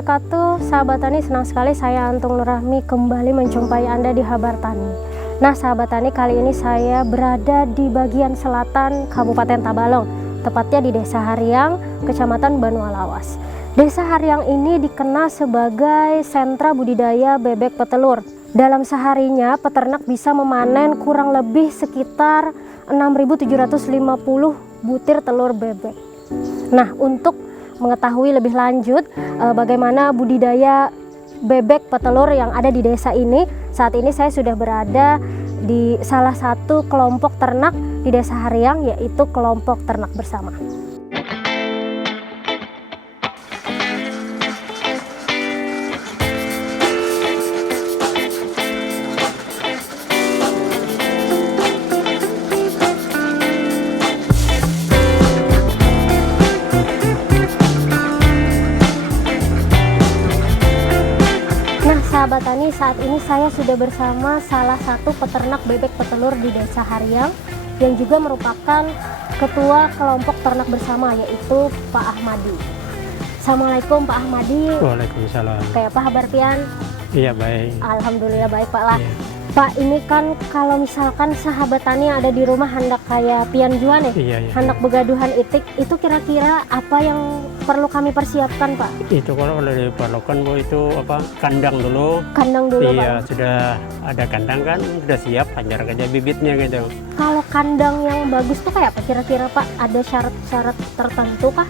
wabarakatuh. Sahabat Tani, senang sekali saya Antung Nurrahmi kembali menjumpai Anda di Habar Tani. Nah sahabat Tani, kali ini saya berada di bagian selatan Kabupaten Tabalong, tepatnya di Desa Haryang, Kecamatan Banualawas. Desa Haryang ini dikenal sebagai sentra budidaya bebek petelur. Dalam seharinya peternak bisa memanen kurang lebih sekitar 6.750 butir telur bebek. Nah, untuk mengetahui lebih lanjut bagaimana budidaya bebek petelur yang ada di desa ini, saat ini saya sudah berada di salah satu kelompok ternak di Desa Haryang, yaitu kelompok ternak bersama. Sahabat Tani, saat ini saya sudah bersama salah satu peternak bebek petelur di Desa Haryang yang juga merupakan ketua kelompok ternak bersama, yaitu Pak Ahmadi. Assalamualaikum Pak Ahmadi. Waalaikumsalam. Kayak apa kabar pian? Iya baik. Alhamdulillah baik Pak lah. Iya. Pak, ini kan kalau misalkan sahabat Tani yang ada di rumah hendak kayak pian juan ya, Iya. hendak begaduhan itik, itu kira-kira apa yang perlu kami persiapkan Pak? Itu kalau diperlukan Bu, itu apa, kandang dulu. Kandang dulu Iya, Pak. sudah ada kandang kan, sudah siap, pancar aja bibitnya gitu. Kalau kandang yang bagus tuh kayak apa kira-kira Pak? Ada syarat-syarat tertentu kah?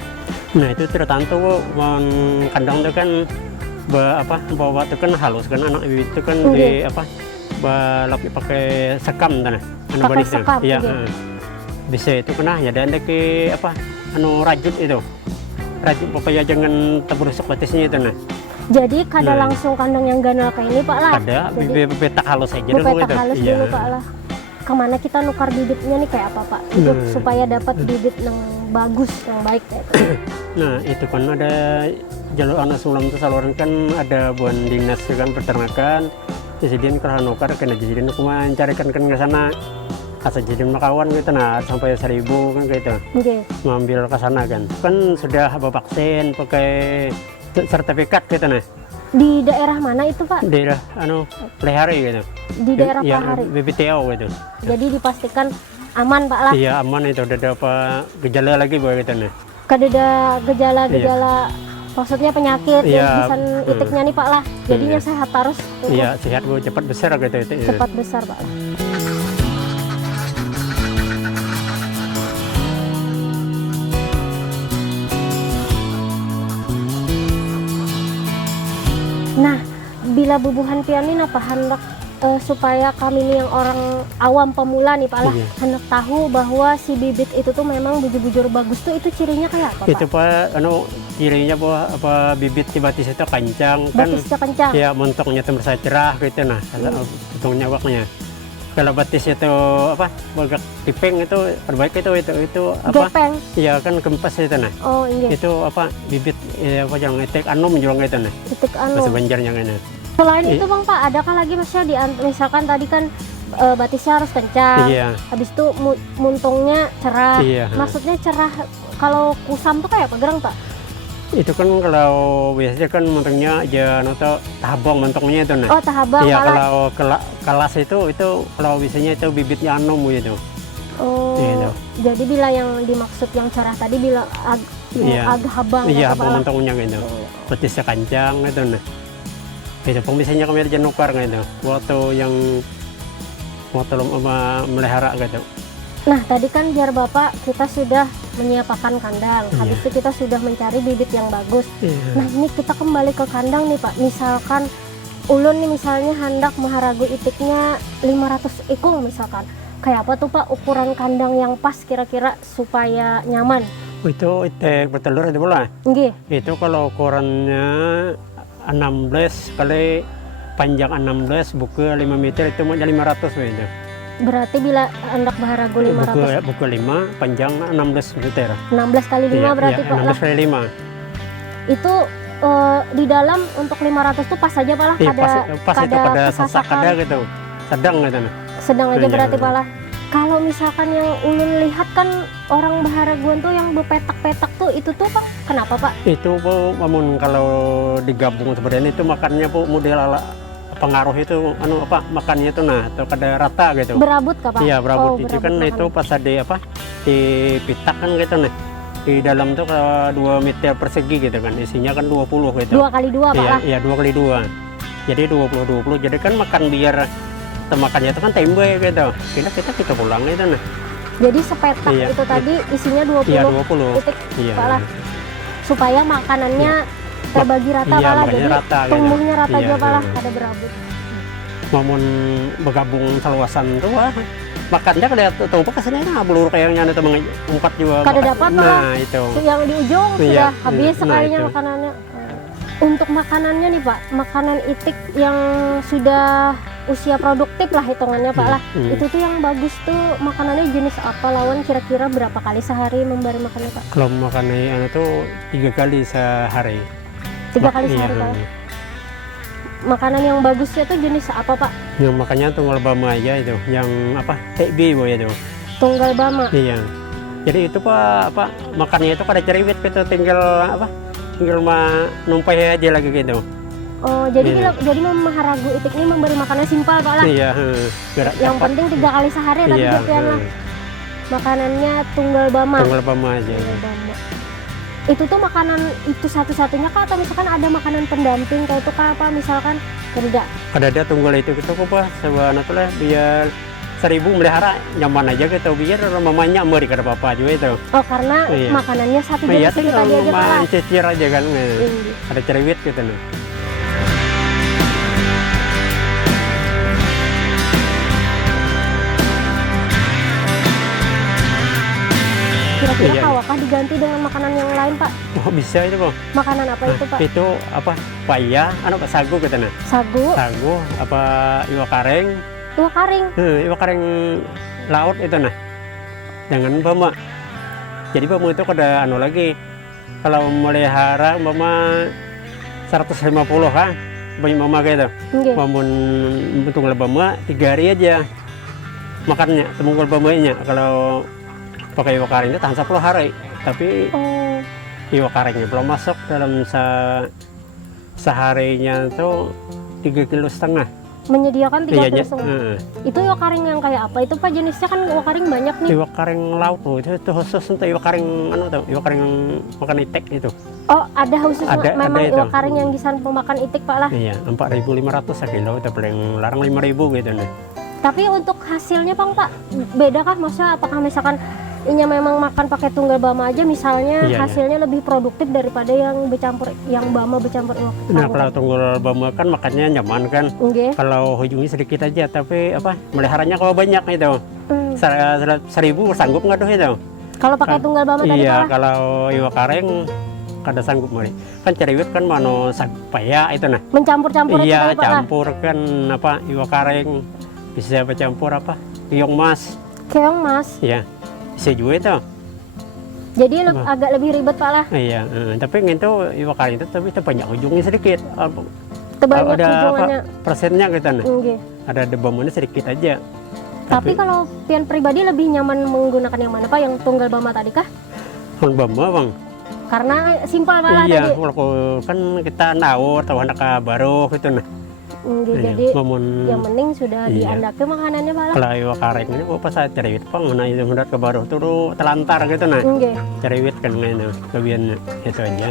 Nah itu tertentu Bu, kandang itu kan bawa itu kan halus kan, anak bibit itu kan di apa, pakai sekam tanah. Pakai sekam. Iya. Bisa itu kena ya, dan ke apa, rajut itu. Rajut pokoknya jangan terberusuk batisnya itu nah. Jadi kada langsung kandang yang ganal kayak ini Pak lah. Ada, bepetak halus aja dulu itu. Bepetak halus dulu Pak lah. Kemana kita nukar bibitnya nih kayak apa Pak? Untuk supaya dapat bibit yang bagus, yang baik kayak itu. Nah itu kan ada jalur anak sulam itu saluran kan ada buan dinas kan peternakan. Jadi kalau nukar kena jadi aku mencarikan kan ke sana. Asal jadi makawan gitu, nah sampai 1.000 kan gitu. Mengambil ke sana kan sudah vaksin pakai sertifikat gitu nah. Di daerah mana itu Pak? Daerah Lehari gitu. Di daerah Lehari. BBTO gitu. Jadi dipastikan aman Pak lah. Iya aman, itu udah ada apa gejala lagi buat gitu nah. Kada ada gejala-gejala, maksudnya penyakit yang bisa itiknya nih Pak lah. Jadinya sehat terus. Iya sehat Bu, cepat besar gitu itu. Cepat besar Pak lah. Nah, bila bubuhan pian ini apa hendak supaya kami ini yang orang awam pemula nih Pak lah, hendak tahu bahwa si bibit itu tuh memang bujur-bujur bagus tuh, itu cirinya kayak apa Pak? Itu Pak, cirinya apa bibit batis itu kencang kan. Batisnya kencang. Ya montongnya itu merasa cerah gitu nah, potongnya waknya. Kalau batis itu apa, agak tipeng itu terbaik itu apa? Gepeng. Iya kan kempas itu nah. Oh iya. Itu apa bibit apa yang itik anu menjual gitu nah. Itik anu. Bahasa Banjarnya kan. Selain itu Bang Pak, adakah lagi maksudnya misalkan tadi kan batisnya harus kencang. Iya. Habis itu muntungnya cerah. Iya. Maksudnya cerah, kalau kusam tuh kayak apa gerang Pak? Itu kan kalau biasanya kan montongnya aja tahabang montongnya itu nah. Oh tahabang. Iya kalau kalas itu kalau biasanya itu bibitnya anu gitu. Oh gitu. Jadi bila yang dimaksud yang cerah tadi bila agak habang. Iya habang montongnya gitu. Batisnya kencang gitu nah. Itu pemisalnya kami ada nukar gitu. Waktu yang melihara gitu. Nah tadi kan biar Bapak kita sudah menyiapkan kandang, habis itu kita sudah mencari bibit yang bagus. Nah ini kita kembali ke kandang nih Pak, misalkan ulun nih misalnya hendak maharagu itiknya 500 ikung misalkan, kayak apa tuh Pak ukuran kandang yang pas kira-kira supaya nyaman? Itu itik bertelur itu pula. Itu kalau ukurannya 16 kali panjang 16 buku 5 meter itu mau 500 gitu. Berarti bila hendak baharagu 500? Buku 5, panjang 16 meter. 16 kali 5 berarti Pak? 16 kali 5. Itu di dalam untuk 500 tuh pas aja Pak lah? Pas itu pada sasak ada gitu. Sedang gitu. Sedang aja berarti Pak lah? Kalau misalkan yang ulun lihat kan orang Baharaguan tuh yang berpetak-petak tuh itu tuh Pak, kenapa Pak? Itu Bu, namun kalau digabung sebenarnya itu makannya Bu model ala pengaruh itu makannya itu nah atau kada rata gitu. Berabut kah Pak? Iya, berabut itu berabut kan makannya. itu pas ada dipitak kan gitu nih. Di dalam tuh 2 meter persegi gitu kan, isinya kan 20 gitu. 2 kali 2 Pak Iya, lah. iya 2 kali 2. Jadi 20. Jadi kan makan biar makannya itu kan tempe gitu. Kita pulang itu nah. Jadi sepetak Iya, itu tadi isinya 20 Iya 20. titik Iya. Pak lah. Supaya makanannya terbagi rata Iya, Pak lah. makanya Jadi rata gitu. tumbuhnya rata Iya, aja Pak lah, iya. ada berabut. Namun bergabung seluasan tuh makannya kada tahu apa kesini nah belur kayaknya itu mengumpat juga. Kada dapat Pak lah. Nah, itu. Yang di ujung Iya, sudah habis iya. Nah, sekalinya itu. makanannya. Untuk makanannya nih Pak, makanan itik yang sudah usia produktif lah hitungannya Pak lah. Itu tuh yang bagus tuh makanannya jenis apa, lawan kira-kira berapa kali sehari memberi makannya Pak? Kalau makannya tuh 3 kali sehari. 3 kali Iya, sehari Pak. Makanan yang bagusnya tuh jenis apa Pak? Yang makannya tunggal bama aja itu, yang tekbi Bu itu. Tunggal bama. Iya. Jadi itu Pak makannya itu kada cerewet gitu, tinggal numpai aja lagi gitu. Oh, jadi Iya. jadi Maharagu itik ini memberi makannya simpel Pak lah. Iya, gerak Yang cepat. penting 3 kali sehari tapi Iya, Jepian lah. Makanannya tunggal bama. tunggal bama aja. Tunggal bama. Itu tuh makanan itu satu-satunya kah atau misalkan ada makanan pendamping kayak itu kah apa misalkan tidak? Kada ada tunggal itu gitu kok Pak, sebenarnya tuh lah biar 1000 melihara nyaman aja gitu, biar mamanya meri kada apa-apa juga itu. Oh, karena Iya. makanannya satu Iya, jenis itu tadi aja Pak lah. cecir aja kan. Iya. Ada cerewet gitu nih. Kira-kira Iya. kawakah diganti dengan makanan yang lain Pak? Oh, bisa itu Pak. Makanan apa itu Pak? Itu paya, sagu gitu nah. Sagu, Sagu, iwa kareng, tua karing. iwa kareng laut itu nah. Jangan bama. Jadi bama itu kada lagi. Kalau melihara umpama 150 kan, banyak mama gitu. Nggih. Mamun tunggal bama 3 hari aja makannya, tunggal bamanya. Kalau pakai iwa kareng itu tahan 10 hari. Tapi Oh, iwa karengnya belum masuk dalam seharinya tuh 3,5 kilo. menyediakan 3 Iya, kilo. Itu iwa karing yang kayak apa? Itu Pak jenisnya kan iwa karing banyak nih. Iwa kareng laut tuh, itu khusus untuk iwa kareng iwa kareng makan itik itu. Oh, ada khusus Ada memang itu. iwa karing yang disan pemakan itik Pak lah. Iya, 4.500 sekilo, itu paling larang 5.000 gitu nih. Tapi untuk hasilnya Pak, beda kah? Maksudnya apakah misalkan ini memang makan pakai tunggal bama aja misalnya Iya, hasilnya lebih produktif daripada yang bama bercampur iwa Nah, karing? kalau tunggal bama kan makannya nyaman kan. Nggih. Kalau ujungnya sedikit aja, tapi meliharanya kalau banyak itu. 1.000 sanggup nggak tuh itu? Kalau pakai tunggal bama tadi Iya, Pak lah. kalau iwa kareng kada sanggup mari. Kan cerewet kan mano paya itu nah. Mencampur-campur itu Iya, tadi Pak lah. campur kan iwa kareng bisa bercampur iong mas. Keong Mas. Iya. Bisa juga itu. Jadi agak lebih ribet Pak lah. Iya, tapi itu iwa kareng itu tapi itu banyak ujungnya sedikit. Tebanyak Ada ujungannya. persennya gitu nah. Nggih. Ada debamnya sedikit aja. Tapi kalau pian pribadi lebih nyaman menggunakan yang mana Pak? Yang tunggal bama tadi kah? Kalau bama Bang. Karena simpel Pak lah Iya, tadi. kalau kan kita nawar tahu anak baru gitu nah. Nggih, Iya, jadi mamun yang penting sudah Iya. diandake makanannya Pak lah. kalau iwa kareng ini pas saya cerewet Bang, nah itu mendarat ke baru tuh telantar gitu nah. Nggih. Cerewet kan itu kelebihannya itu aja.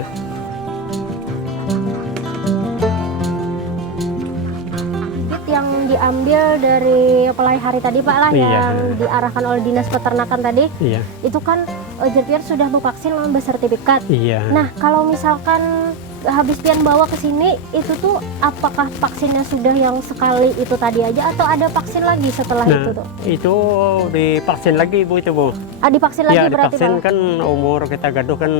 Bibit yang diambil dari pelai hari tadi Pak lah Iya. yang diarahkan oleh Dinas Peternakan tadi, Iya, itu kan Jepian sudah bervaksin lawan bersertifikat. iya. Nah, kalau misalkan habis pian bawa ke sini itu tuh apakah vaksinnya sudah yang sekali itu tadi aja atau ada vaksin lagi setelah Nah, itu tuh? itu divaksin lagi Bu itu Bu. Divaksin lagi Iya, berarti divaksin Pak? kan umur kita gaduh kan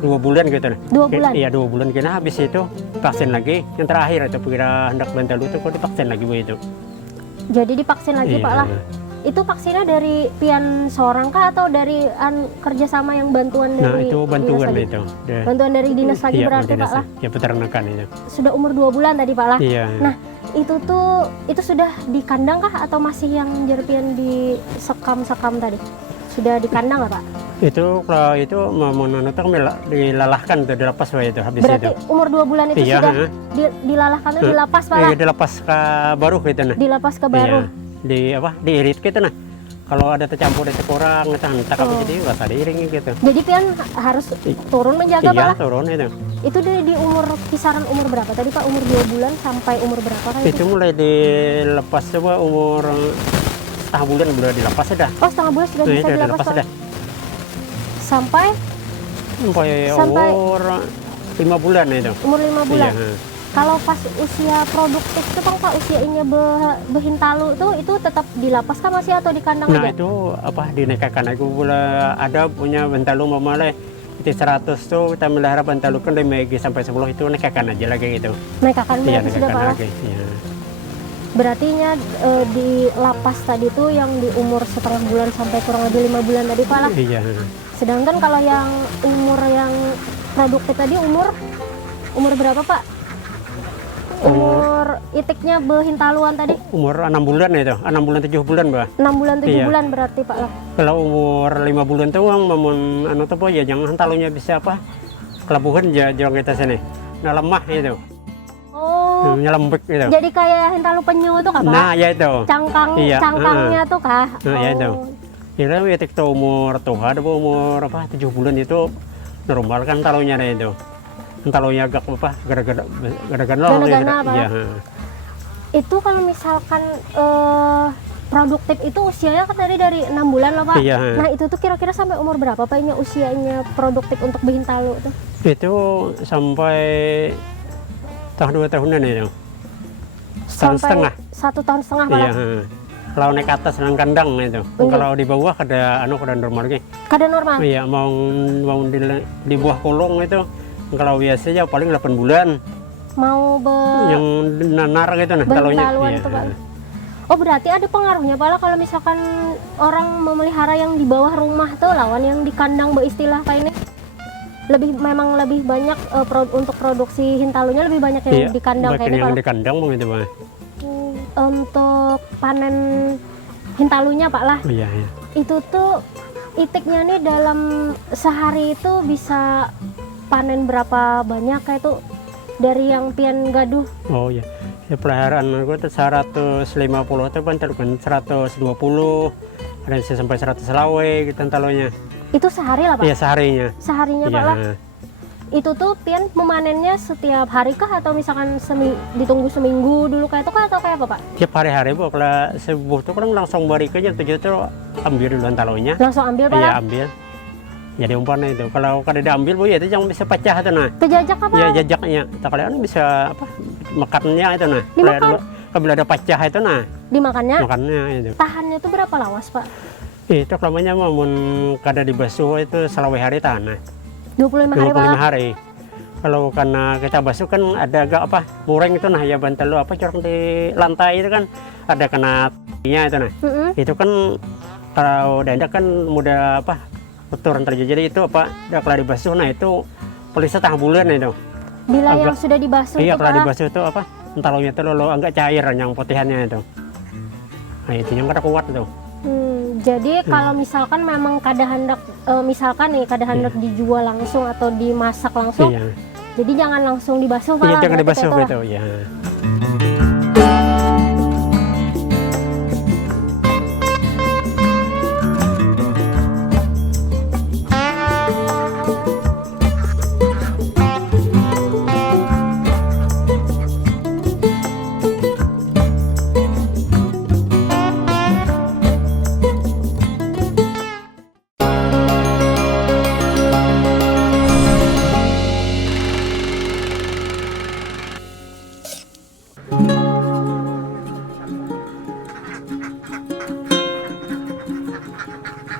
2 bulan gitu nah. 2 bulan? Iya, 2 bulan kena habis itu vaksin lagi. Yang terakhir itu kira hendak bantal itu kok divaksin lagi Bu itu. Jadi divaksin lagi Iya. Pak lah. Itu vaksinnya dari pian seorang kah atau dari kerjasama yang bantuan Nah, dari itu bantuan dinas lagi? itu. Bantuan dari dinas lagi Iya, berarti dinas, Pak lah. Ya peternakan itu. Sudah umur 2 bulan tadi Pak lah. Iya. Nah, itu sudah di kandang kah atau masih yang jerpian di sekam tadi? Sudah di kandang nggak Pak? Itu kalau itu mau itu dilalahkan tuh, dilepas Pak itu habis Berarti itu. umur 2 bulan itu Iya, sudah dilalahkan tuh, dilepas Pak lah? Iya, dilepas ke baru gitu nah. Dilepas ke baru? Iya, diirit gitu nah. Kalau ada tercampur itu kurang, entah apa jadi nggak usah diiring gitu. Jadi pian harus turun menjaga Pak Iya, lah? turun itu. Itu di kisaran umur berapa tadi Pak? Umur 2 bulan sampai umur berapa kan Itu mulai dilepas coba umur setengah bulan udah dilepas dah. Oh, setengah bulan sudah bisa dilepas Pak? dah. Sampai Sampai umur 5 bulan itu. umur 5 bulan? Iya. Kalau pas usia produktif itu Pak, usianya behintalu itu tetap dilapas kah masih atau di kandang Nah aja? itu apa dinekakan aku pula ada punya bentalu mamale itu 100 tuh kita melihara bentalu kan dari megi sampai 10 itu nekakan aja lagi gitu. Nekakan Iya, berarti sudah Pak lah? lagi. Iya. Berartinya di lapas tadi tuh yang di umur setengah bulan sampai kurang lebih 5 bulan tadi Pak lah? Iya. Sedangkan kalau yang umur yang produktif tadi umur berapa Pak? Umur itiknya behintaluan tadi? Umur 6 bulan itu, 6 bulan 7 bulan Mbak. 6 bulan 7 Iya. bulan berarti Pak lah? Kalau umur 5 bulan tuh memang anu tuh ya jangan talunya bisa apa kelabuhan ya jangan kita sini. Nah lemah itu. Oh. Nyelembek gitu. Jadi kayak hintalu penyu tuh kah Pak? Nah ya itu. Iya, Cangkangnya tuh kah? Nah ya itu. Kira itik tuh umur tuh ada umur apa 7 bulan itu normal kan talunya ada itu. Talunya agak apa gara-gara Gana-gana apa? Iya. Itu kalau misalkan produktif itu usianya kan tadi dari 6 bulan loh Pak. Iya. Nah itu tuh kira-kira sampai umur berapa Pak ini usianya produktif untuk behintalu tuh? Itu sampai tahun 2 tahunan itu. Setahun setengah. 1 tahun setengah Pak. Iya. Kalau naik atas dengan kandang itu. Iya. Kalau di bawah ada normal gitu. Kadang normal? Iya, mau di buah kolong itu kalau biasanya paling 8 bulan. Mau Yang nanar gitu nah talunya. behintaluan Iya. tuh Pak. Oh berarti ada pengaruhnya Pak lah kalau misalkan orang memelihara yang di bawah rumah tuh lawan yang di kandang beristilah Pak ini? Memang lebih banyak untuk produksi hintalunya lebih banyak yang Iya, di kandang makin kayaknya yang Pak. di kandang begitu Pak. Untuk panen hintalunya Pak lah, Oh, iya, iya. itu tuh itiknya nih dalam sehari itu bisa panen berapa banyak kayak itu dari yang pian gaduh? Oh iya. Ya, peliharaan gue tuh 150 tuh kan 120 ada yang sampai 100 lawe gitu talunya. Itu sehari lah Pak? Iya seharinya. Seharinya Pak Iya. lah? Itu tuh pian memanennya setiap hari kah atau misalkan ditunggu seminggu dulu kayak itu kah atau kayak apa Pak? Tiap hari-hari bu, kalau sebuah tuh kan langsung balik aja tuh ambil duluan talunya. Langsung ambil Pak Iya lah? ambil. Jadi umpannya itu. Kalau kada diambil bu ya itu jangan bisa pecah itu nah. Kejajak apa? Iya jajaknya. Tak kalian bisa apa makannya itu nah. Dimakan? Kalau ada pecah itu nah. Dimakannya? Makannya itu. Tahannya itu berapa lawas Pak? Itu namanya mau kada dibasuh itu selama hari tanah. 25 hari Pak? 25 hari. Kalau karena kita basuh kan ada agak apa mureng itu nah ya bantal lu apa corong di lantai itu kan ada kena nya itu nah. Itu kan kalau udah ada kan mudah apa kotoran terjadi. Jadi itu apa udah kalau dibasuh nah itu polisi setengah bulan itu. Bila yang Agak- sudah dibasuh Iya itu kalau Pak? dibasuh itu apa talunya itu lo agak cair yang putihannya itu. Nah itu yang kada kuat itu. Jadi kalau misalkan memang kada hendak misalkan nih kada hendak dijual langsung atau dimasak langsung, Iya. jadi jangan langsung dibasuh Iya malah jangan berarti dibasuh kayak gitu ya.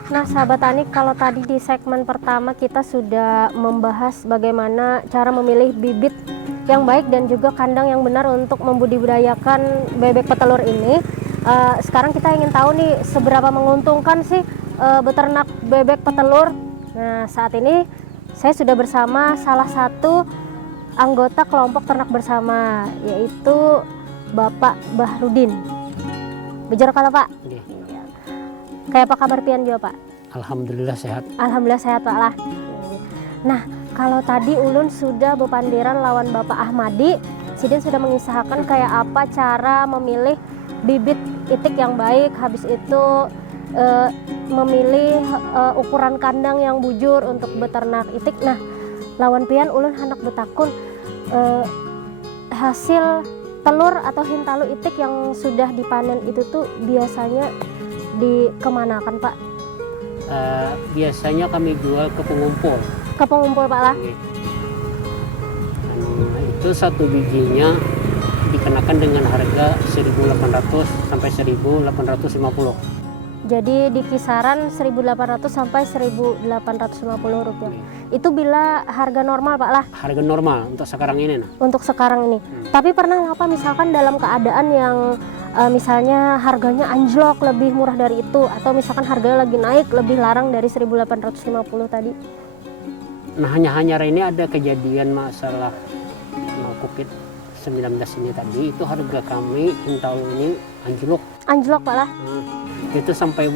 Nah sahabat tani, kalau tadi di segmen pertama kita sudah membahas bagaimana cara memilih bibit yang baik dan juga kandang yang benar untuk membudidayakan bebek petelur ini. Sekarang kita ingin tahu nih seberapa menguntungkan sih beternak bebek petelur. Nah saat ini saya sudah bersama salah satu anggota kelompok ternak bersama, yaitu Bapak Bahrudin. Bejar kalau Pak. Nggih. Kayak apa kabar pian juga Pak? Alhamdulillah sehat. Alhamdulillah sehat Pak lah. Nah, kalau tadi ulun sudah bepandiran lawan Bapak Ahmadi, Sidin sudah mengisahkan kayak apa cara memilih bibit itik yang baik, habis itu memilih ukuran kandang yang bujur untuk beternak itik. Nah, lawan pian ulun hendak betakun hasil telur atau hintalu itik yang sudah dipanen itu tuh biasanya dikemanakan Pak? Biasanya kami jual ke pengumpul. Ke pengumpul Pak lah. Itu satu bijinya dikenakan dengan harga 1.800 sampai 1.850. Jadi di kisaran 1.800 sampai 1.850 rupiah. Itu bila harga normal Pak lah? Harga normal untuk sekarang ini. Nah. Untuk sekarang ini. Tapi pernah nggak Pak misalkan dalam keadaan yang misalnya harganya anjlok lebih murah dari itu, atau misalkan harganya lagi naik lebih larang dari 1.850 tadi? Nah, hanya ini ada kejadian masalah COVID-19 ini tadi, itu harga kami hintalu ini anjlok. Anjlok Pak lah? Itu sampai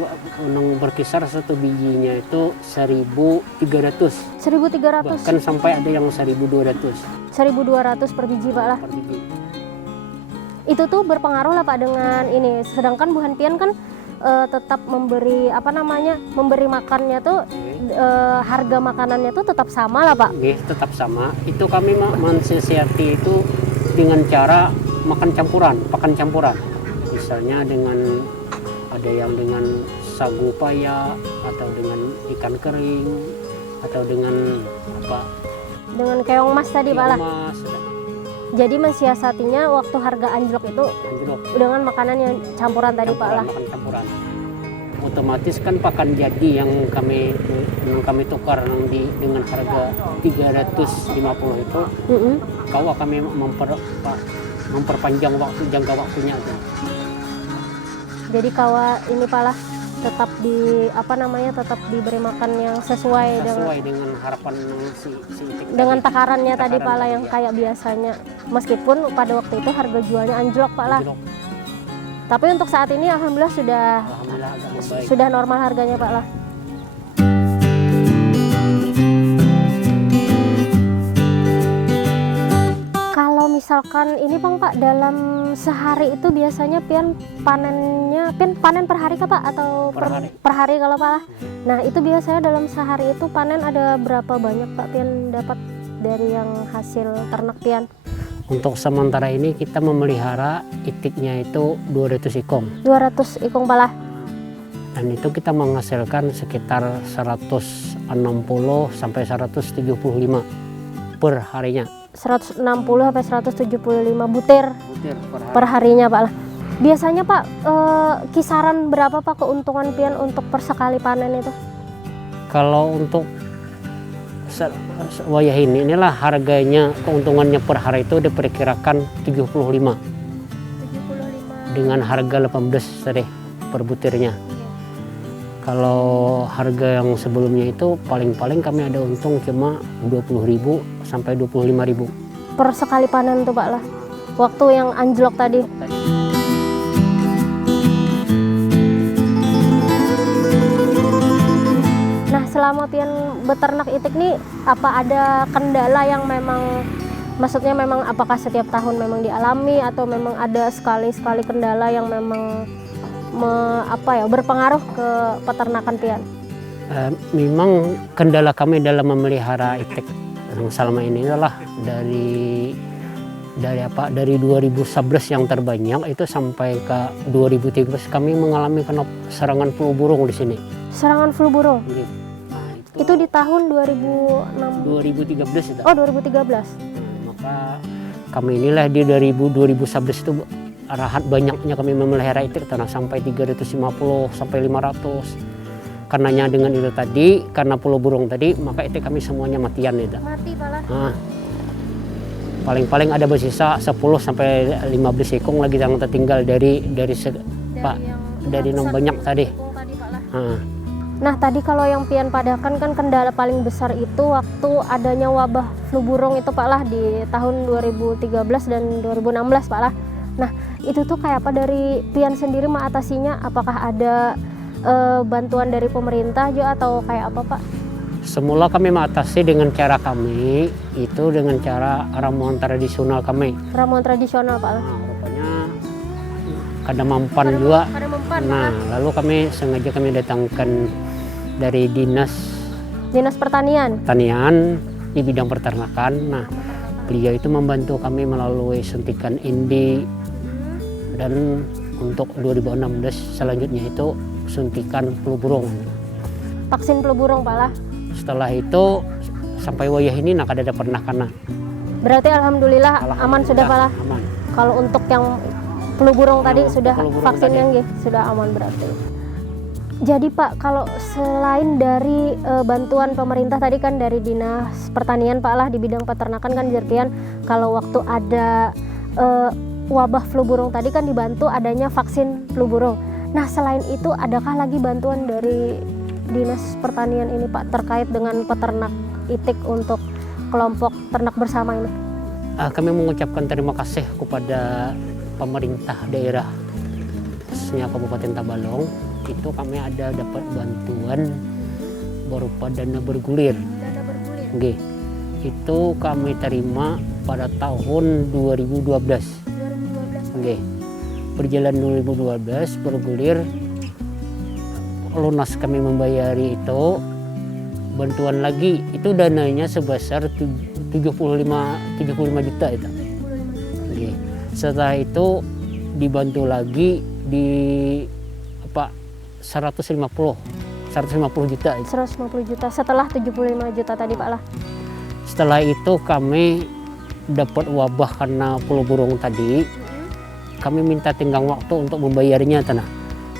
berkisar satu bijinya itu 1.300. 1.300? Bahkan sampai ada yang 1.200. 1.200 per biji Pak lah? Per biji. Itu tuh berpengaruh lah Pak dengan ini. Sedangkan Bu Hanpian kan tetap memberi memberi makannya tuh harga makanannya tuh tetap sama lah Pak. Nggih, tetap sama. Itu kami mensiasati itu dengan cara makan campuran, pakan campuran. Misalnya dengan ada yang dengan sagu paya, atau dengan ikan kering, atau dengan apa? Dengan keong mas tadi Pak lah. Mas. Jadi mensiasatinya waktu harga anjlok itu dengan makanan yang campuran tadi Pak lah. Makan campuran. Otomatis kan pakan jadi yang kami tukar dengan harga 350 itu, kalau kami memperpanjang jangka waktunya itu. Jadi kawa ini Pak lah tetap tetap diberi makan yang sesuai dengan harapan si itik dengan tadi. takarannya tadi Pak lah yang ya. kayak biasanya, meskipun pada waktu itu harga jualnya anjlok Pak lah. Tapi untuk saat ini alhamdulillah sudah normal harganya Pak lah. Kalau misalkan ini Pak, dalam sehari itu biasanya pian panen per hari kah Pak, atau per hari kalau Pak lah? Nah itu biasanya dalam sehari itu panen ada berapa banyak Pak pian dapat dari yang hasil ternak pian? Untuk sementara ini kita memelihara itiknya itu 200 ikong. 200 ikong Pak lah. Dan itu kita menghasilkan sekitar 160 sampai 175 per harinya. 160 sampai 175 butir per harinya Pak lah. Biasanya Pak kisaran berapa Pak keuntungan pian untuk per sekali panen itu? Kalau untuk wayah inilah harganya, keuntungannya per hari itu diperkirakan 75 dengan harga 18 tadi per butirnya. Kalau harga yang sebelumnya itu paling-paling kami ada untung cuma 20.000 sampai 25.000 per sekali panen tuh Pak lah, waktu yang anjlok tadi. Nah selama pian beternak itik nih, apa ada kendala yang memang, maksudnya memang apakah setiap tahun memang dialami, atau memang ada sekali-sekali kendala yang memang berpengaruh ke peternakan pian? Memang kendala kami dalam memelihara itik yang selama ini adalah dari 2011 yang terbanyak itu sampai ke 2013 kami mengalami serangan flu burung di sini. Serangan flu burung? Nah, itu di tahun 2013 itu. Oh 2013. Maka kami inilah di 2011 itu banyaknya kami memelihara itik tanah sampai 350 sampai 500. Karenanya dengan itu tadi, karena flu burung tadi, maka itik kami semuanya matian itu. Mati malah. Nah, paling-paling ada bersisa 10 sampai 15 ikong lagi yang tertinggal dari banyak tadi. Nah tadi kalau yang pian padakan kan kendala paling besar itu waktu adanya wabah flu burung itu Pak lah di tahun 2013 dan 2016 Pak lah. Nah, itu tuh kayak apa dari Pian sendiri mengatasinya? Apakah ada bantuan dari pemerintah juga atau kayak apa, Pak? Semula kami mengatasi dengan cara kami, itu dengan cara ramuan tradisional kami. Ramuan tradisional, Pak. Nah, rupanya kada mempan juga. Kada mempan, Nah, lalu kami sengaja kami datangkan dari Dinas Pertanian. di bidang peternakan. Nah, beliau itu membantu kami melalui suntikan indi, dan untuk 2016 selanjutnya itu suntikan flu burung. Vaksin flu burung, Pak lah. Setelah itu sampai wayah ini nak ada pernah kena. Berarti alhamdulillah aman sudah, Pak lah. Aman. Kalau untuk yang flu burung tadi sudah flu burung vaksinnya tadi. nggih, sudah aman berarti. Jadi Pak, kalau selain dari bantuan pemerintah tadi kan dari Dinas Pertanian Pak lah di bidang peternakan kan Jerpian, kalau waktu ada wabah flu burung tadi kan dibantu adanya vaksin flu burung. Nah, selain itu adakah lagi bantuan dari Dinas Pertanian ini Pak terkait dengan peternak itik untuk kelompok ternak bersama ini? Kami mengucapkan terima kasih kepada pemerintah daerah, khususnya Kabupaten Tabalong. Itu kami ada dapat bantuan berupa dana bergulir. Dana bergulir. Oke. Itu kami terima pada tahun 2012. 2012. Oke. Berjalan 2012 bergulir, lunas kami membayari itu, bantuan lagi itu dananya sebesar 75 juta itu. Oke. Setelah itu dibantu lagi di 150 juta itu. 150 juta setelah 75 juta tadi Pak lah. Setelah itu kami dapat wabah karena flu burung tadi. Kami minta tenggang waktu untuk membayarnya tanah.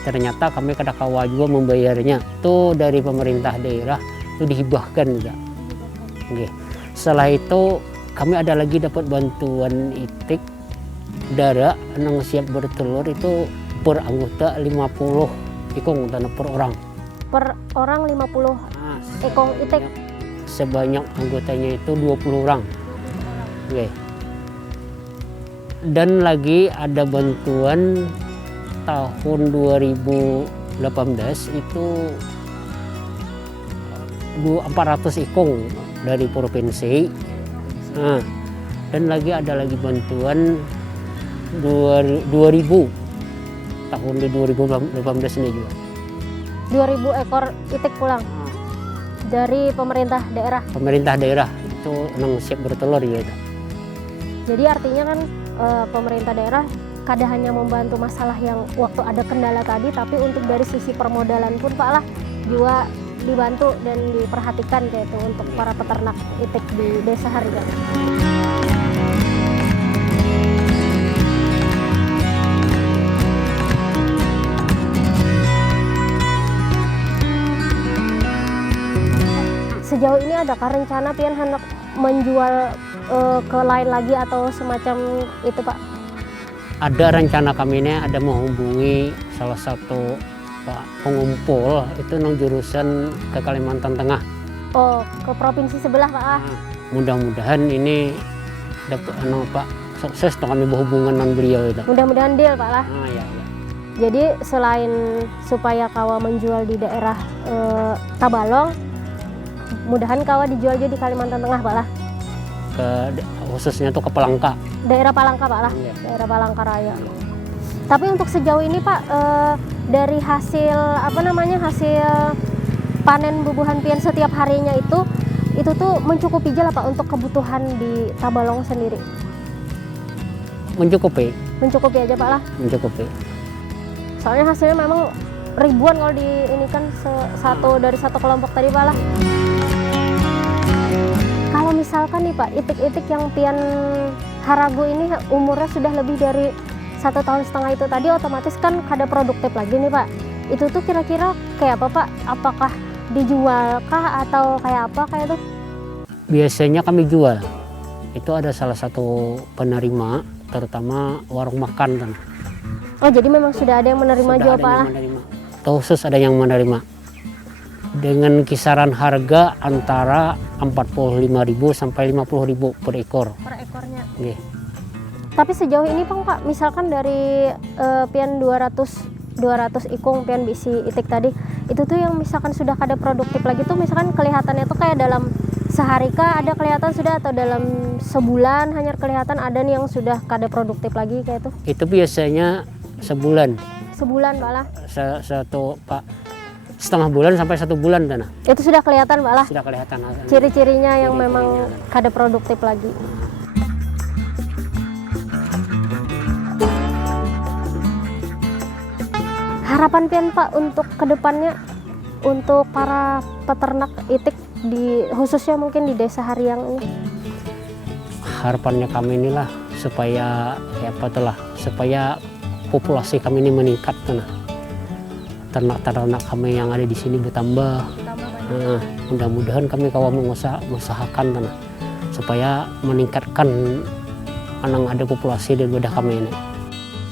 Ternyata kami kada kawa juga membayarnya. Itu dari pemerintah daerah itu dihibahkan juga. Oke. Setelah itu kami ada lagi dapat bantuan itik darah yang siap bertelur itu per anggota 50 ikung tanah per orang. Per orang 50 ekong itik. Sebanyak anggotanya itu 20 orang. Oke. Dan lagi ada bantuan tahun 2018 itu 400 ikung dari provinsi. Nah, dan lagi ada lagi bantuan 2000 tahun 2018 ini juga. 2000 ekor itik pulang dari pemerintah daerah. Pemerintah daerah itu yang siap bertelur gitu. Jadi artinya kan pemerintah daerah kada hanya membantu masalah yang waktu ada kendala tadi, tapi untuk dari sisi permodalan pun Pak lah juga dibantu dan diperhatikan kayak itu untuk para peternak itik di Desa Harga. Sejauh ini adakah rencana Pian hendak menjual ke lain lagi atau semacam itu Pak? Ada rencana kami ini ada menghubungi salah satu pengumpul itu nang jurusan ke Kalimantan Tengah. Oh, ke provinsi sebelah Pak ah. Mudah-mudahan ini dapat Pak sukses tuh kami berhubungan dengan beliau itu. Mudah-mudahan deal Pak lah. Ya. Jadi selain supaya kawa menjual di daerah Tabalong, mudahan kawa dijual juga di Kalimantan Tengah Pak lah. Khususnya tuh ke Palangka. Daerah Palangka Pak lah. Ya. Daerah Palangka Raya. Tapi untuk sejauh ini Pak, dari hasil hasil panen bubuhan Pian setiap harinya itu tuh mencukupi aja lah Pak untuk kebutuhan di Tabalong sendiri. Mencukupi Mencukupi aja Pak lah. Mencukupi. Soalnya hasilnya memang ribuan kalau di ini kan dari satu kelompok tadi Pak lah. Kalau misalkan nih Pak, itik-itik yang Pian haragu ini umurnya sudah lebih dari 1,5 tahun itu tadi, otomatis kan kada produktif lagi nih Pak. Itu tuh kira-kira kayak apa Pak? Apakah dijual kah atau kayak apa kayak itu? Biasanya kami jual. Itu ada salah satu penerima, terutama warung makan kan. Oh, jadi memang sudah ada yang menerima jual Pak lah. Khusus ada yang menerima. Dengan kisaran harga antara 45.000 sampai 50.000 per ekor. Per ekornya. Oke. Tapi sejauh ini Pak, misalkan dari pian 200 ikung pian bisi itik tadi, itu tuh yang misalkan sudah kada produktif lagi tuh misalkan kelihatannya tuh kayak dalam sehari kah ada kelihatan sudah, atau dalam sebulan hanya kelihatan ada nih yang sudah kada produktif lagi kayak itu? Itu biasanya sebulan. Sebulan Pak lah. Satu Pak, setengah bulan sampai 1 bulan tanah. Itu sudah kelihatan Pak lah. Sudah kelihatan. Ciri-cirinya yang memang kada produktif lagi. Harapan pian Pak untuk kedepannya untuk para peternak itik khususnya mungkin di Desa Haryang ini? Harapannya kami inilah supaya supaya populasi kami ini meningkat tanah. Ternak-ternak kami yang ada di sini bertambah. Mudah-mudahan kami kawan mengusahakan tanah supaya meningkatkan ada populasi daripada kami ini.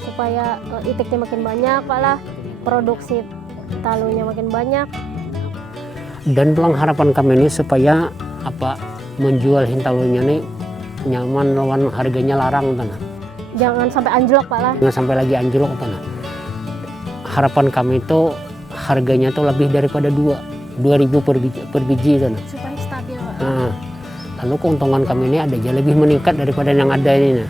Supaya itiknya makin banyak Pak lah, produksi talunya makin banyak. Dan pelang harapan kami ini supaya menjual hintalunya ini nyaman lawan harganya larang tanah. Jangan sampai anjlok Pak lah. Jangan sampai lagi anjlok tanah. Harapan kami itu harganya itu lebih daripada 2.000 per biji tanah. Supaya stabil Pak. Nah, lalu keuntungan kami ini ada aja lebih meningkat daripada yang ada ini.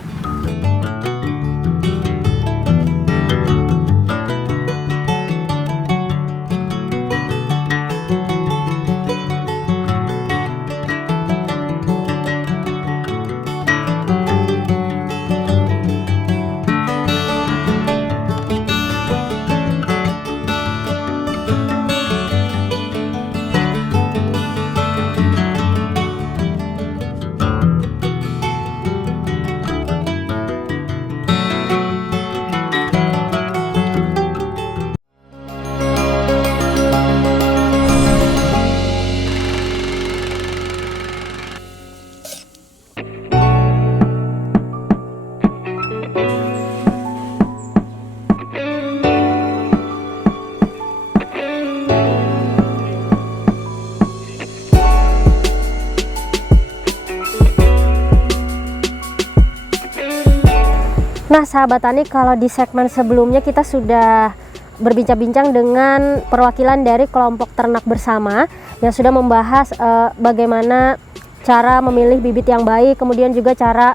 Nah sahabat tani, kalau di segmen sebelumnya kita sudah berbincang-bincang dengan perwakilan dari kelompok ternak bersama yang sudah membahas bagaimana cara memilih bibit yang baik, kemudian juga cara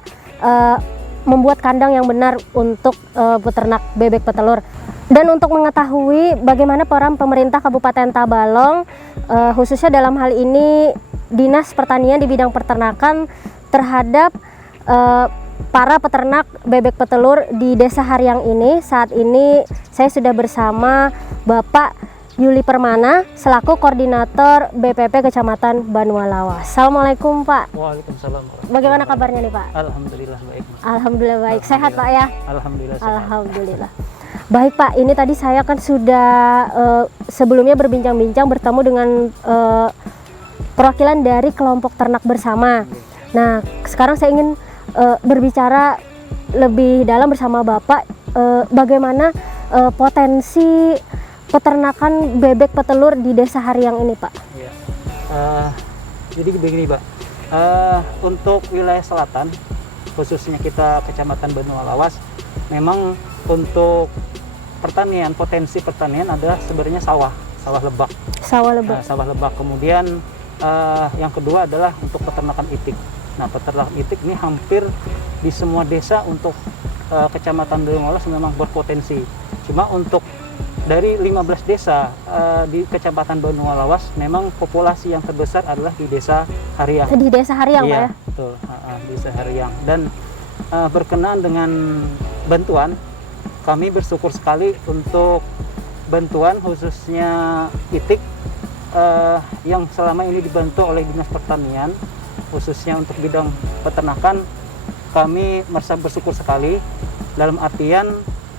membuat kandang yang benar untuk peternak bebek petelur. Dan untuk mengetahui bagaimana peran pemerintah Kabupaten Tabalong, khususnya dalam hal ini Dinas Pertanian di bidang peternakan terhadap para peternak bebek petelur di Desa Haryang ini, saat ini saya sudah bersama Bapak Yuli Permana selaku Koordinator BPP Kecamatan Banualawas. Assalamualaikum Pak. Waalaikumsalam. Bagaimana kabarnya nih Pak? Alhamdulillah baik. Alhamdulillah baik. Sehat Pak ya? Alhamdulillah sehat. Alhamdulillah. Baik Pak, ini tadi saya kan sudah sebelumnya berbincang-bincang bertemu dengan perwakilan dari kelompok ternak bersama. Nah, sekarang saya ingin berbicara lebih dalam bersama Bapak bagaimana potensi peternakan bebek petelur di Desa Haryang ini Pak. Ya. Jadi begini Pak, untuk wilayah selatan khususnya kita Kecamatan Banualawas, memang untuk pertanian, potensi pertanian adalah sebenarnya sawah lebak. Sawah lebak. Kemudian yang kedua adalah untuk peternakan itik. Nah, peternakan itik ini hampir di semua desa untuk Kecamatan Banualawas memang berpotensi. Cuma untuk dari 15 desa di Kecamatan Banualawas, memang populasi yang terbesar adalah di Desa Haryang. Di Desa Haryang Pak ya? Betul, Desa Haryang. Dan berkenaan dengan bantuan, kami bersyukur sekali untuk bantuan khususnya itik yang selama ini dibantu oleh Dinas Pertanian, khususnya untuk bidang peternakan. Kami merasa bersyukur sekali, dalam artian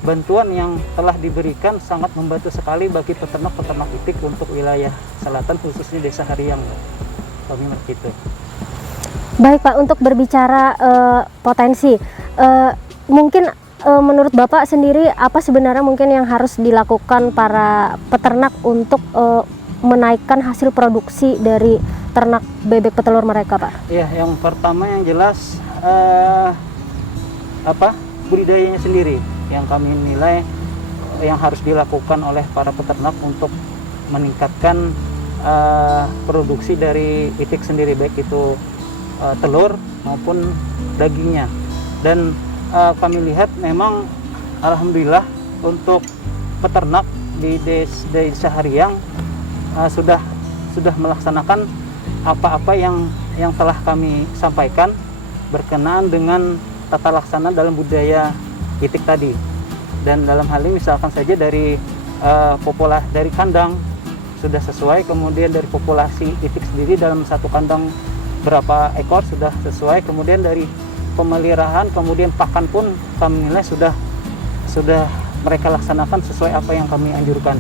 bantuan yang telah diberikan sangat membantu sekali bagi peternak-peternak itik untuk wilayah selatan khususnya Desa Haryang. Kami begitu. Baik Pak, untuk berbicara potensi, mungkin menurut Bapak sendiri apa sebenarnya mungkin yang harus dilakukan para peternak untuk menaikkan hasil produksi dari ternak bebek petelur mereka Pak? Iya, yang pertama yang jelas budidayanya sendiri yang kami nilai yang harus dilakukan oleh para peternak untuk meningkatkan produksi dari itik sendiri, baik itu telur maupun dagingnya. Dan kami lihat memang alhamdulillah untuk peternak di Desa Hariang sudah melaksanakan apa-apa yang telah kami sampaikan berkenaan dengan tata laksana dalam budaya itik tadi. Dan dalam hal ini misalkan saja dari populasi dari kandang sudah sesuai, kemudian dari populasi itik sendiri dalam satu kandang berapa ekor sudah sesuai, kemudian dari pemeliharaan, kemudian pakan pun kami nilai sudah mereka laksanakan sesuai apa yang kami anjurkan.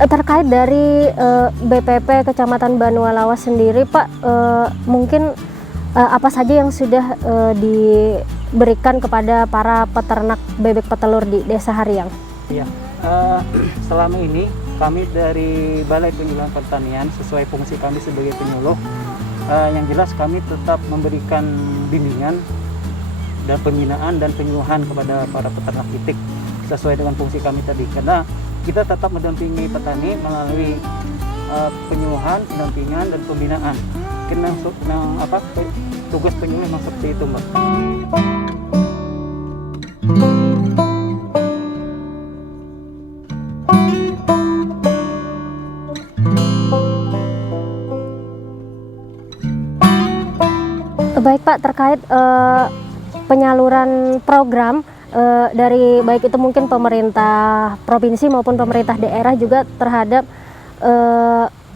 Terkait dari BPP Kecamatan Banualawas sendiri, Pak, mungkin apa saja yang sudah diberikan kepada para peternak bebek petelur di Desa Hariang? Iya, selama ini kami dari Balai Penyuluhan Pertanian sesuai fungsi kami sebagai penyuluh, yang jelas kami tetap memberikan bimbingan dan pembinaan dan penyuluhan kepada para peternak itik sesuai dengan fungsi kami tadi, karena kita tetap mendampingi petani melalui penyuluhan, pendampingan, dan pembinaan. Karena tugas penyuluh memang seperti itu, Mbak. Baik Pak, terkait penyaluran program dari baik itu mungkin pemerintah provinsi maupun pemerintah daerah juga terhadap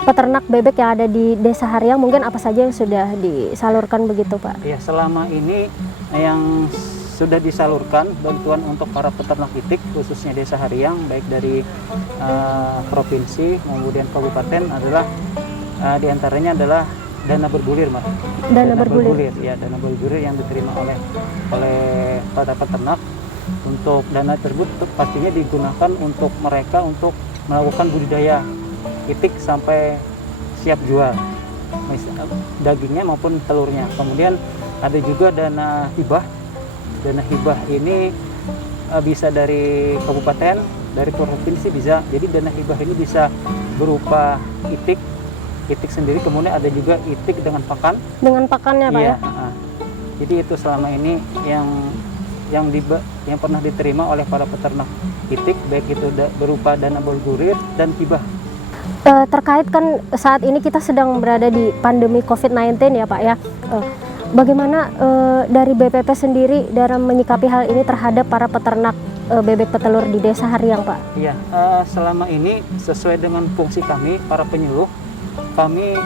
peternak bebek yang ada di Desa Hariang, mungkin apa saja yang sudah disalurkan begitu Pak? Ya, selama ini yang sudah disalurkan bantuan untuk para peternak itik khususnya Desa Hariang baik dari provinsi kemudian kabupaten adalah diantaranya adalah dana bergulir, Mas. Dana bergulir. Ya, dana bergulir yang diterima oleh para peternak. Untuk dana tersebut pastinya digunakan untuk mereka untuk melakukan budidaya itik sampai siap jual, dagingnya maupun telurnya. Kemudian ada juga dana hibah. Dana hibah ini bisa dari kabupaten, dari provinsi bisa. Jadi dana hibah ini bisa berupa itik sendiri, kemudian ada juga itik dengan pakan. Dengan pakannya, Pak, ya? Jadi itu selama ini yang pernah diterima oleh para peternak itik, baik itu berupa dana bergulir dan hibah. Terkait kan saat ini kita sedang berada di pandemi COVID-19 ya Pak ya. Bagaimana dari BPP sendiri dalam menyikapi hal ini terhadap para peternak bebek petelur di Desa Hariang, Pak? Iya, selama ini sesuai dengan fungsi kami para penyuluh, kami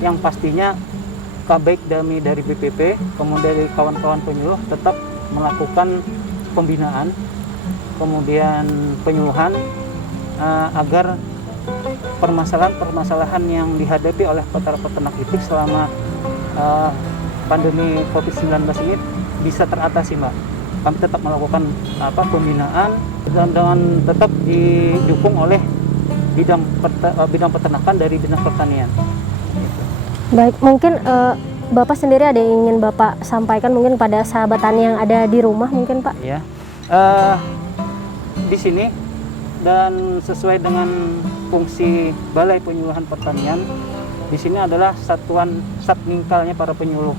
yang pastinya baik dari BPP kemudian dari kawan-kawan penyuluh tetap melakukan pembinaan kemudian penyuluhan agar permasalahan-permasalahan yang dihadapi oleh peternak itik selama pandemi COVID-19 ini bisa teratasi, Mbak. Kami tetap melakukan pembinaan dan dengan tetap didukung oleh bidang peternakan dari Dinas Pertanian. Baik, mungkin Bapak sendiri ada yang ingin Bapak sampaikan mungkin pada sahabat tani yang ada di rumah mungkin, Pak? Ya, di sini dan sesuai dengan fungsi Balai Penyuluhan Pertanian, di sini adalah satuan satningkalnya para penyuluh.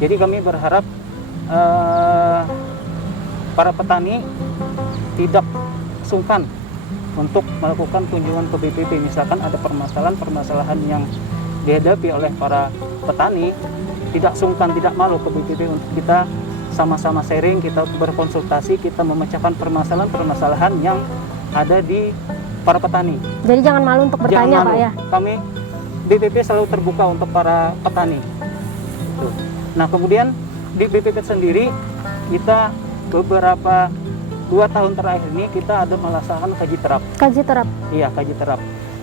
Jadi kami berharap para petani tidak sungkan untuk melakukan kunjungan ke BPP. Misalkan ada permasalahan yang dihadapi oleh para petani, tidak sungkan, tidak malu ke BPP untuk kita sama-sama sharing, kita berkonsultasi, kita memecahkan permasalahan-permasalahan yang ada di para petani. Jadi jangan malu untuk bertanya, Pak ya? Kami BPP selalu terbuka untuk para petani. Nah, kemudian di BPP sendiri kita beberapa 2 tahun terakhir ini kita ada melaksanakan kaji terap. Kaji terap? Iya, kaji terap.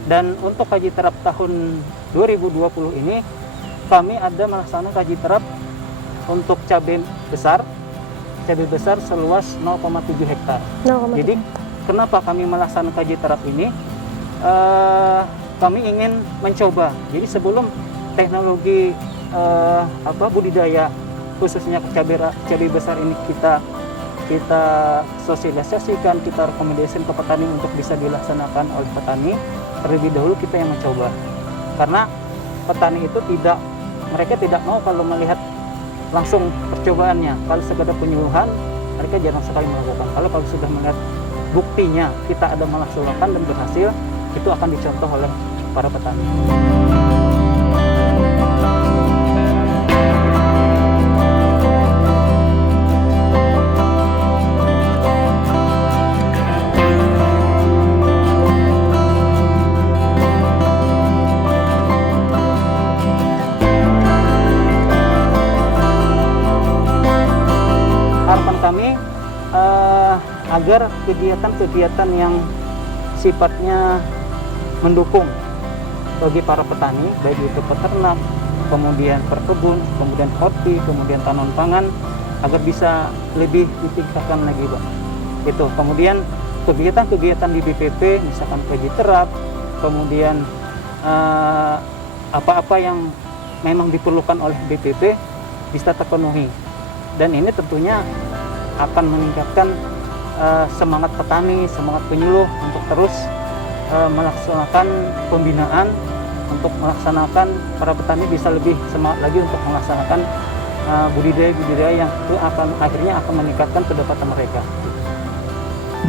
Dan untuk kaji terap tahun 2020 ini kami ada melaksanakan kaji terap untuk cabai besar seluas 0,7 hektar. Jadi kenapa kami melaksanakan kaji terap ini? Kami ingin mencoba. Jadi sebelum teknologi budidaya khususnya cabai besar ini kita sosialisasikan, kita rekomendasikan ke petani untuk bisa dilaksanakan oleh petani. Terlebih dahulu kita yang mencoba, karena petani itu mereka tidak mau kalau melihat langsung percobaannya. Kalau sekedar penyuluhan mereka jarang sekali melakukan. Kalau sudah melihat buktinya kita ada melaksanakan dan berhasil, itu akan dicontoh oleh para petani. Harapan kami agar kegiatan-kegiatan yang sifatnya mendukung bagi para petani, baik itu peternak, kemudian perkebun, kemudian horti, kemudian tanaman pangan, agar bisa lebih ditingkatkan lagi, Pak. Itu. Kemudian kegiatan-kegiatan di BPP, misalkan pagi terap, kemudian apa-apa yang memang diperlukan oleh BPP bisa terpenuhi. Dan ini tentunya akan meningkatkan semangat petani, semangat penyuluh untuk terus melaksanakan pembinaan, untuk melaksanakan para petani bisa lebih semangat lagi untuk melaksanakan budidaya yang itu akhirnya akan meningkatkan pendapatan mereka.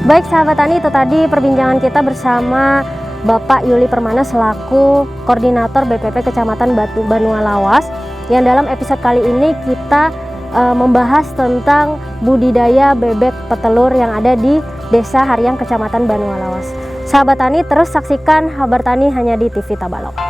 Baik sahabat tani, itu tadi perbincangan kita bersama Bapak Yuli Permana selaku Koordinator BPP Kecamatan Banua Lawas, yang dalam episode kali ini kita membahas tentang budidaya bebek petelur yang ada di Desa Haryang, Kecamatan Banua Lawas. Sahabat tani, terus saksikan Kabar Tani hanya di TV Tabalong.